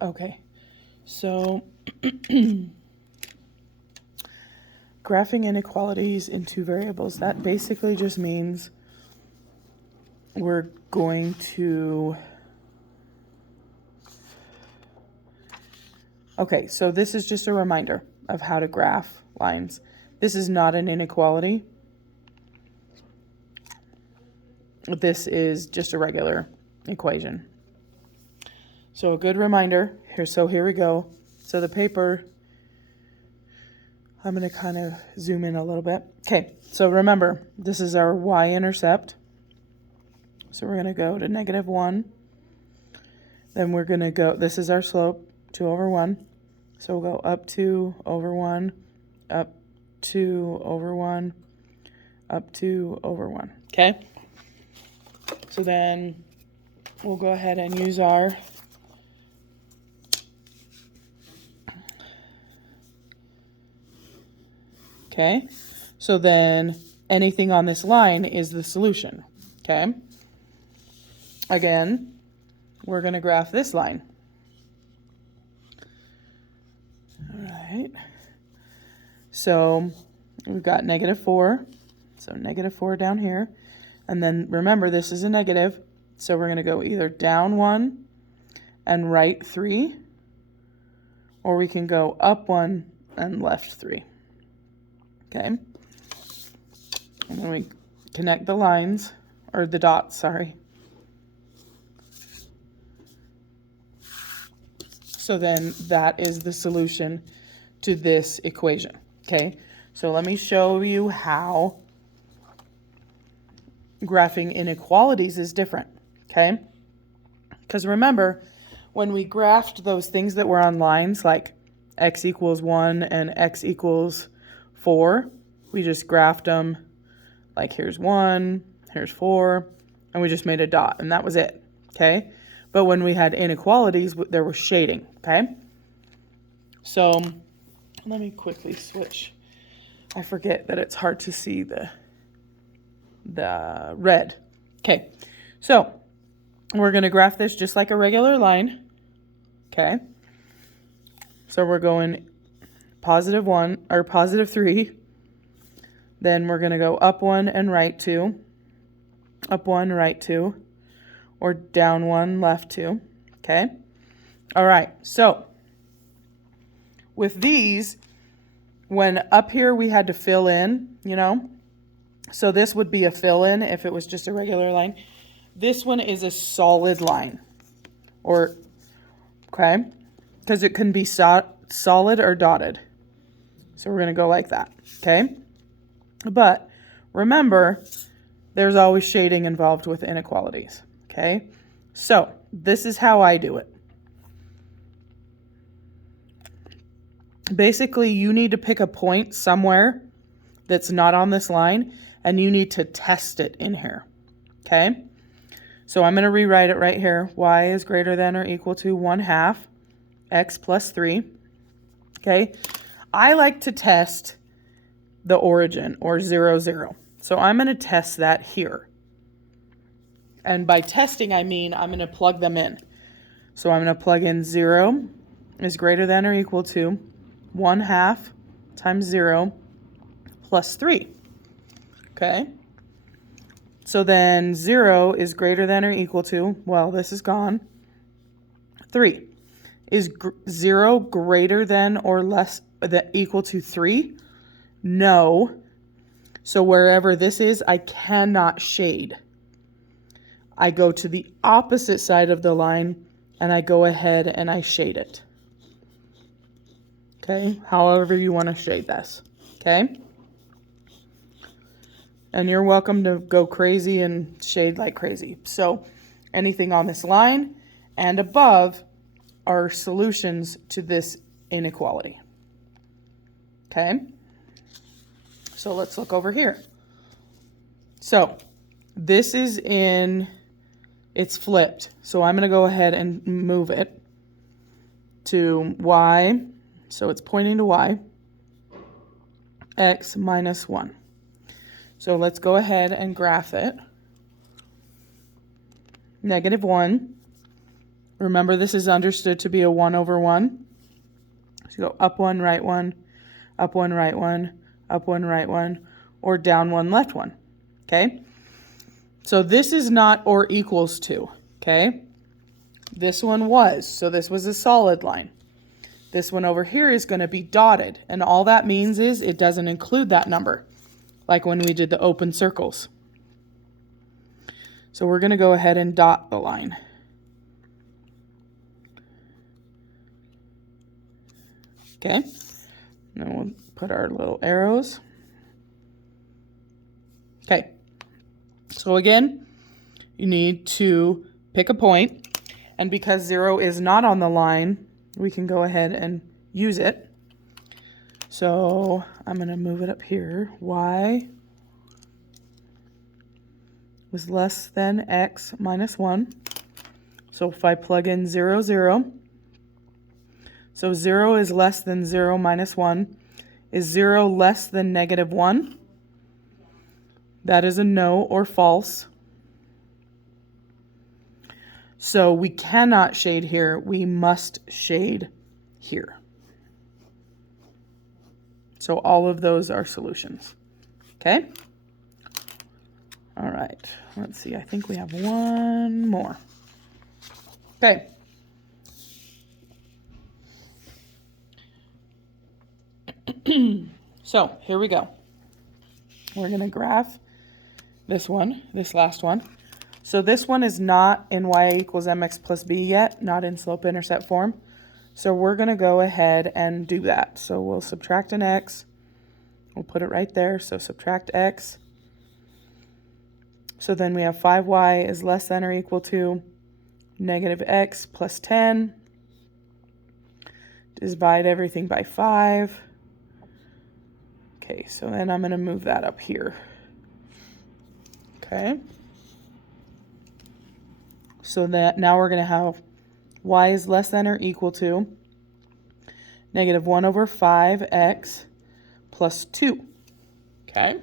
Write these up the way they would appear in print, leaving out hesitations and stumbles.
Okay, so graphing inequalities in two variables, that basically just means we're going to... Okay, so this is just a reminder of how to graph lines. This is not an inequality. This is just a regular equation. So a good reminder here. So here we go. So the paper, I'm going to kind of zoom in a little bit. Okay, so remember, this is our y-intercept. So we're going to go to -1. Then we're going to go, this is our slope, 2 over 1. So we'll go up 2 over 1, up 2 over 1, up 2 over 1. Okay? So then we'll go ahead and use our okay? So then anything on this line is the solution, okay? Again, we're going to graph this line. All right. So we've got -4. So -4 down here. And then remember, this is a negative. So we're going to go either down 1 and right 3, or we can go up 1 and left 3. Okay? And then we connect the lines, or the dots, sorry. So then that is the solution to this equation. Okay? So let me show you how graphing inequalities is different. Okay? Because remember, when we graphed those things that were on lines like x equals 1 and x equals 4, we just graphed them like here's 1, here's 4, and we just made a dot, and that was it, okay? But when we had inequalities, there was shading, okay? So let me quickly switch. I forget that it's hard to see the red. Okay, so we're going to graph this just like a regular line, okay? So we're going +1 or +3. Then we're going to go up 1 and right 2, up 1, right 2, or down 1, left 2, okay? All right, so with these, when up here we had to fill in, you know, so this would be a fill in if it was just a regular line. This one is a solid line, or, okay, because it can be solid or dotted. So we're going to go like that, okay? But remember, there's always shading involved with inequalities, okay? So this is how I do it. Basically, you need to pick a point somewhere that's not on this line, and you need to test it in here, okay? So I'm going to rewrite it right here. Y is greater than or equal to 1/2 x plus 3, okay? I like to test the origin, or 0, 0. So I'm going to test that here. And by testing, I mean I'm going to plug them in. So I'm going to plug in 0 is greater than or equal to 1/2 times 0 plus 3. Okay? So then 0 is greater than or equal to, well, this is gone, 3. Is 0 greater than or less than equal to 3? No. So wherever this is, I cannot shade. I go to the opposite side of the line and I go ahead and I shade it. Okay? However you want to shade this. Okay? And you're welcome to go crazy and shade like crazy. So anything on this line and above are solutions to this inequality. Okay? So let's look over here. So this is it's flipped. So I'm going to go ahead and move it to y. So it's pointing to y. X minus 1. So let's go ahead and graph it. -1, Remember, this is understood to be a 1 over 1. So go up 1, right 1, up 1, right 1, up 1, right 1, or down 1, left 1. Okay? So this is not or equals to. Okay? This one was. So this was a solid line. This one over here is going to be dotted. And all that means is it doesn't include that number, like when we did the open circles. So we're going to go ahead and dot the line. Okay, then we'll put our little arrows. Okay, so again, you need to pick a point, and because 0 is not on the line, we can go ahead and use it. So I'm going to move it up here. Y was less than x minus 1. So if I plug in 0, 0, so 0 is less than 0 minus 1. Is 0 less than negative 1? That is a no or false. So we cannot shade here. We must shade here. So all of those are solutions. Okay? All right. Let's see. I think we have one more. Okay. So here we go. We're going to graph this one, this last one. So this one is not in y equals mx plus b yet, not in slope-intercept form. So we're going to go ahead and do that. So we'll subtract an x. We'll put it right there. So subtract x. So then we have 5y is less than or equal to negative x plus 10. Divide everything by 5. Okay, so then I'm going to move that up here. Okay. So that now we're going to have y is less than or equal to negative 1 over 5x plus 2. Okay.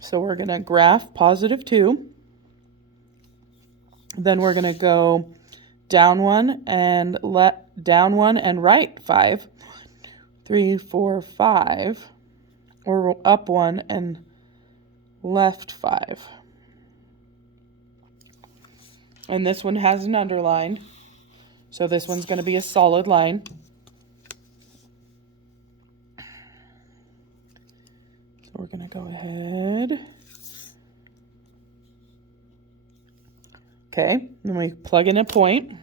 So we're going to graph positive 2. Then we're going to go down 1 and right 5. 3, 4, 5, or up 1 and left 5. And this one has an underline, so this one's going to be a solid line. So we're going to go ahead. Okay, then we plug in a point.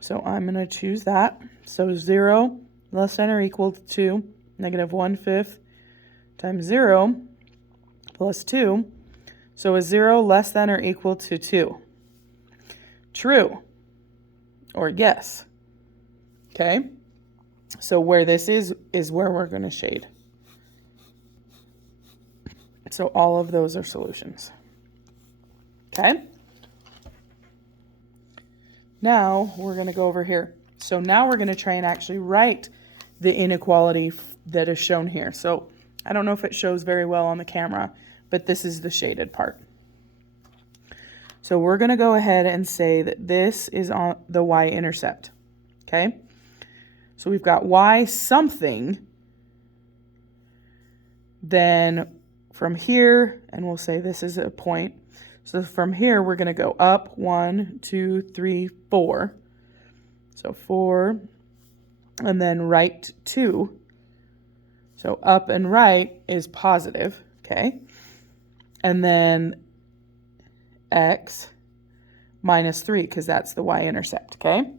So I'm going to choose that. So 0 less than or equal to negative 1/5 times 0 plus 2. So is 0 less than or equal to 2? True or yes. Okay. So where this is where we're going to shade. So all of those are solutions. Okay. Now we're going to go over here. So now we're going to try and actually write the inequality that is shown here. So I don't know if it shows very well on the camera, but this is the shaded part. So we're going to go ahead and say that this is on the y-intercept. Okay? So we've got y something. Then from here, and we'll say this is a point. So from here, we're going to go up 1, 2, 3, 4. So 4, and then right 2. So up and right is positive, okay? And then x minus 3, because that's the y-intercept, okay?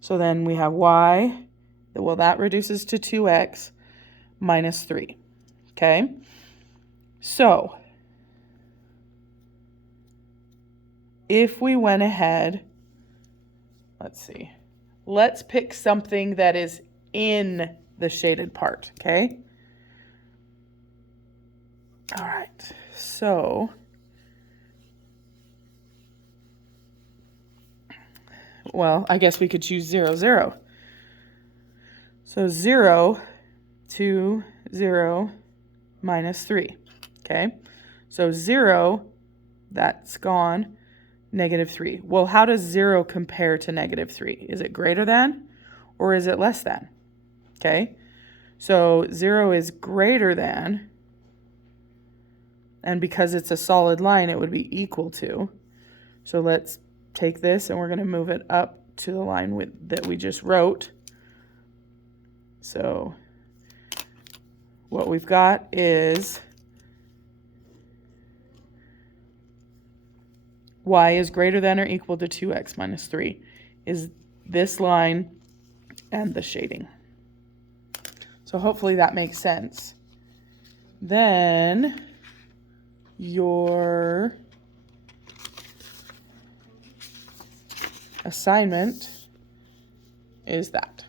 So then we have y, well, that reduces to 2x minus 3, okay? So if we went ahead, let's see, let's pick something that is in the shaded part, okay? All right, so well, I guess we could choose 0, 0. So 0, 2, 0, minus 3, okay? So 0 That's gone. -3. Well, how does 0 compare to -3? Is it greater than or is it less than? Okay, so 0 is greater than, and because it's a solid line, it would be equal to. So let's take this and we're going to move it up to the line that we just wrote. So what we've got is y is greater than or equal to 2x minus 3 is this line and the shading. So hopefully that makes sense. Then your assignment is that.